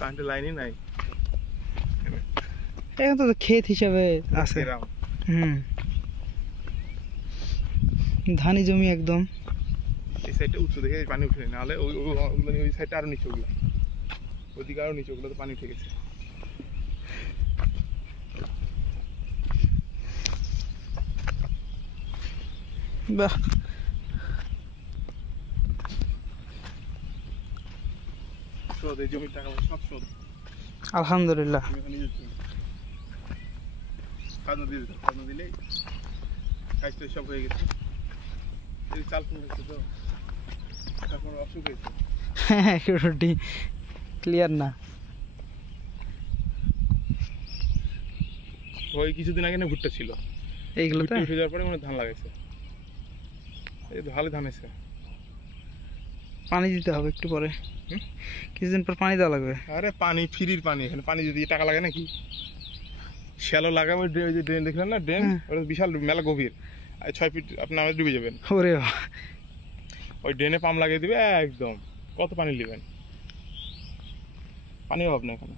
কারেন্টের লাইনই নাই। এখন তো ক্ষেত হিসাবে আছে। ধানি জমি একদম। এই সাইডটা উঁচু দেখে পানি উঠে, নাহলে ওই সাইডটা আরো নিচে, ওগুলো ওইদিকে আরো নিচে, ওগুলো তো পানি উঠে গেছে। বাহ, শোধ, এই জমির টাকা সব শোধ আলহামদুলিল্লাহ। খাজনা দিয়ে দিতাম, খাজনা দিলেই কাজটা সব হয়ে গেছে। এই চাল কমে গেছে তো, তারপর অসুখ হয়েছে। হ্যাঁ, ক্লিয়ার না। ওই কিছুদিন আগে না ভুট্টা ছিল, এইগুলোতে উঠে যাওয়ার পরে মানে ধান লাগাইছে। এই ভালো ধান হয়েছে। পানি দিতে হবে একটু পরে, কিছুদিন পর পানি দেওয়া লাগবে। আরে পানি ফ্রির পানি, এখানে পানি যদি টাকা লাগে নাকি? শ্যালো লাগাবে, ওই যে ড্রেন দেখলেন না, ড্রেন ওটা বিশাল মেলা গভীর, 6 ফিট আপনি আমাদের ডুবে যাবেন। ওরে ওই ড্রেনে পাম্প লাগিয়ে দিবে একদম, কত পানি নেবেন? পানি অভাব না এখানে।